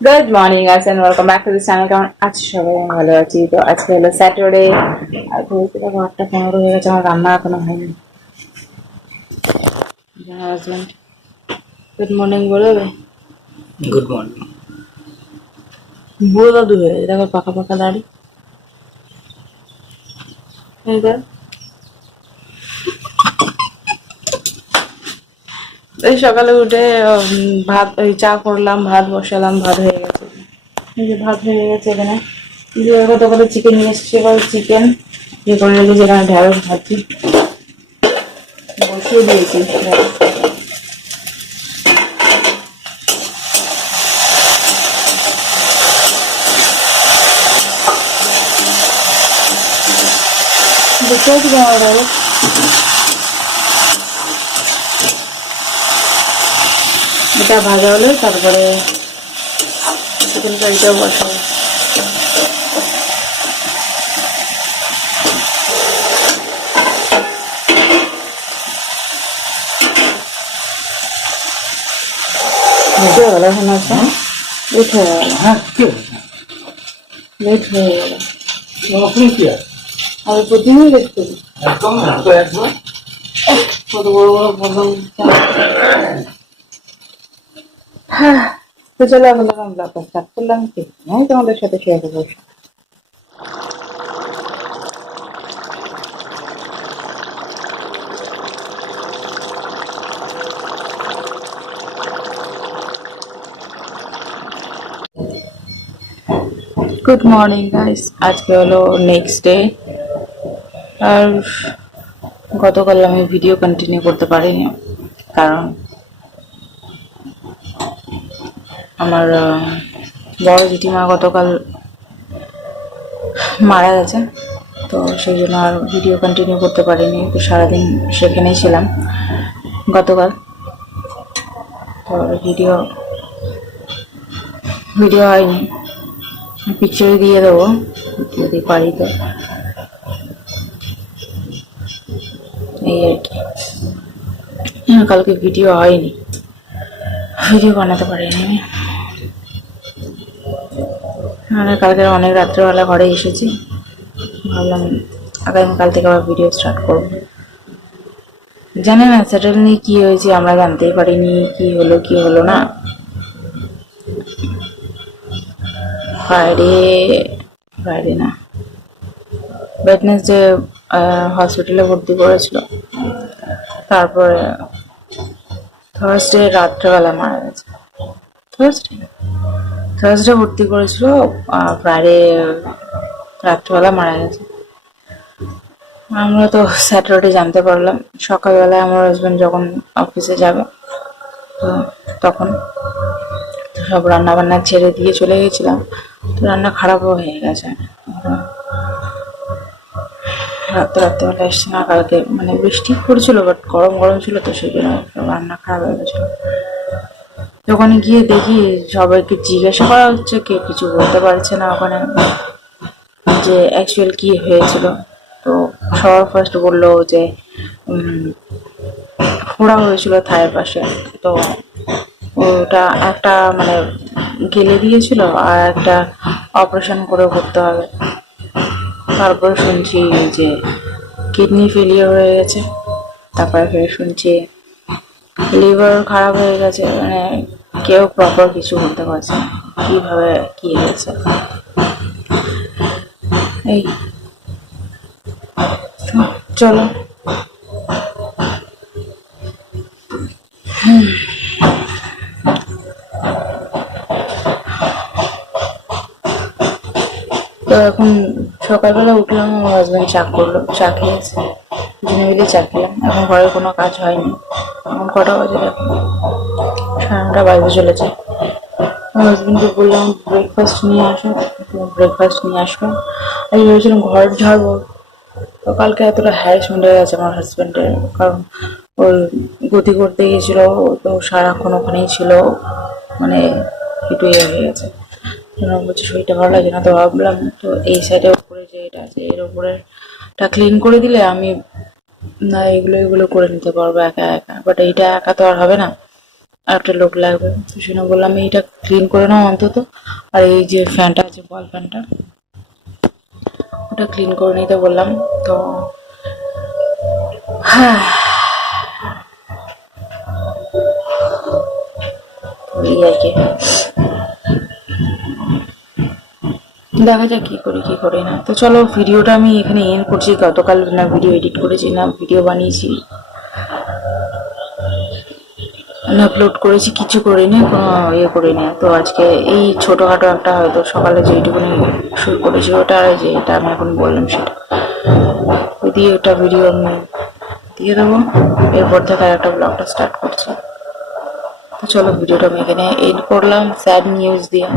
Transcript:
Good morning guys and welcome back to this channel. কেমন আছো সবাই? আমি ভালো আছি। তো আজকে হলো স্যাটারডে আর ঘুরতে থেকে 8:15 হয়ে গেছে, আমার রান্না এখনো হয়নি। হাজবেন্ড গুড মর্নিং বলবে। Good morning. বুড়ো দাদু হয়ে গেছে, দেখো পাকা পাকা দাড়ি। এই দেখ, এই সকালে উঠে ভাত ওই চা করলাম, ভাত বসালাম, ভাত হয়ে গেছে। এই যে ভাত হয়ে গেছে এখানে। দিয়ে গতকাল চিকেন নিয়ে এসেছি, এবার চিকেন ইয়ে করে রেখেছি, এখানে ঢেঁড়স ভাজি বসিয়ে দিয়েছি। দেখতে পাচ্ছি কেমন ঢেঁড়স, এটা ভাজা হলে তারপরে চিকেন কারিটাও বসাবো। বুঝতে গেল এখন আছে, লেট হয়ে গেল, হ্যাঁ, কি হয়েছে? লেট হয়ে গেল। আপনি কি আছে? আমি প্রতিদিনই লেট করি। একদম না তো, একদম কত বড় বড় প্রবলেম। হ্যাঁ, তো চলো এখন আমি ব্লগটা স্টার্ট করলাম। ঠিক নয়, তোমাদের সাথে শেয়ার করবো। গুড মর্নিং গাইস, আজকে হলো নেক্সট ডে। আর গতকাল আমি ভিডিও কন্টিনিউ করতে পারিনি, কারণ আমার বড় জেঠিমা গতকাল মারা গেছে। তো সেই জন্য আর ভিডিও কন্টিনিউ করতে পারিনি, তো সারাদিন সেখানেই ছিলাম গতকাল। তো ভিডিও ভিডিও হয়নি, পিকচারে দিয়ে দেবো যদি পারি। তো এই আর কি, কালকে ভিডিও হয়নি, ভিডিও বানাতে পারিনি আমি। আর কালকে অনেক রাত্রেবেলা ঘরে এসেছি, ভাবলাম আগামীকাল থেকে আবার ভিডিও স্টার্ট করবো। জানি না স্যাটারডে নিয়ে কি হয়েছে, আমরা জানতেই পারিনি কি হলো কি হলো না। ফ্রাইডে ফ্রাইডে না, ওয়েডনেসডে হসপিটালে ভর্তি করেছিল, তারপরে থার্সডে রাত্রেবেলা মারা গেছে। থার্সডে ভর্তি করেছিল, ফ্রাইডে রাত্রেবেলা মারা গেছে। আমরা তো স্যাটারডে জানতে পারলাম সকালবেলায়, আমার হাজব্যান্ড যখন অফিসে যাবে তো তখন সব রান্না বান্না ছেড়ে দিয়ে চলে গেছিলাম। তো রান্না খারাপও হয়ে গেছে, রাত্রেবেলা এসছে না। কালকে মানে বৃষ্টি পড়ছিল, বাট গরম গরম ছিল, তো সেই জন্য রান্না খারাপ হয়ে গেছিলো। ওখানে গিয়ে দেখি সবাইকে জিজ্ঞাসা করা হচ্ছে, কেউ কিছু বলতে পারছে না ওখানে যে অ্যাকচুয়াল কি হয়েছিল। তো সবার ফার্স্ট বললো যে ফোড়া হয়েছিল থায়ের পাশে, তো ওটা একটা মানে গেলে দিয়েছিল, আর একটা অপারেশন করে করতে হবে। তারপর শুনছি যে কিডনি ফেলিয়ার হয়ে গেছে, তারপরে ফের শুনছি লিভার খারাপ হয়ে গেছে। মানে কেউ প্রপার কিছু বলতে পারছে না কিভাবে কি হয়েছে। এই চলো তো এখন সকালবেলা উঠলাম, আমার হাজব্যান্ড চা করলো, চা খেয়েছে, দুজনে মিলে চা খেলাম। এখন ঘরের কোনো কাজ হয়নি। এখন কটা বাজে দেখো, 9:30 বাজতে চলেছে। আমার হাজব্যান্ডকে বললাম ব্রেকফাস্ট নিয়ে আসো, ব্রেকফাস্ট নিয়ে আসবে। আমি ভেবেছিলাম ঘর ঝাড়বো, তো কালকে এতটা হ্যারাসমেন্ট হয়ে গেছে আমার হাজব্যান্ডের, কারণ ওর গতি করতে গিয়েছিল, তো সারাক্ষণ ওখানেই ছিল, মানে একটু ইয়ে হয়ে গেছে। বলছে শরীরটা ভালো লাগে না, তো ভাবলাম তো এই সাইডে উপরে যে এটা আছে এর উপরেটা ক্লিন করে দিলে আমি না এগুলো করে নিতে পারবো একা একা, বাট এইটা একা তো আর হবে না। আর একটা লোক লাগবে, তো শুনে বললাম এইটা ক্লিন করে নাও অন্তত, আর এই যে ফ্যানটা আছে বল ফ্যানটা ওটা ক্লিন করে নিতে বললাম। তো হ্যাঁ, এই আর কি, দেখা যাক কি করি কি করি না। তো চলো ভিডিওটা আমি এখানে এন্ড করছি। গতকাল না ভিডিও এডিট করেছি, না ভিডিও বানিয়েছি, না আপলোড করেছি, কিছু করিনি, কোনো ইয়ে করিনি। তো আজকে এই ছোটোখাটো একটা হয়তো সকালে যেইটুকুনি শুরু করেছি ওটা, আর যে এটা আমি এখন বললাম সেটা দিয়ে ওটা ভিডিও আমি দিয়ে দেবো। এরপর থেকে আর একটা ব্লগটা স্টার্ট করছি। তো চলো ভিডিওটা আমি এখানে এন্ড করলাম স্যাড নিউজ দিয়ে।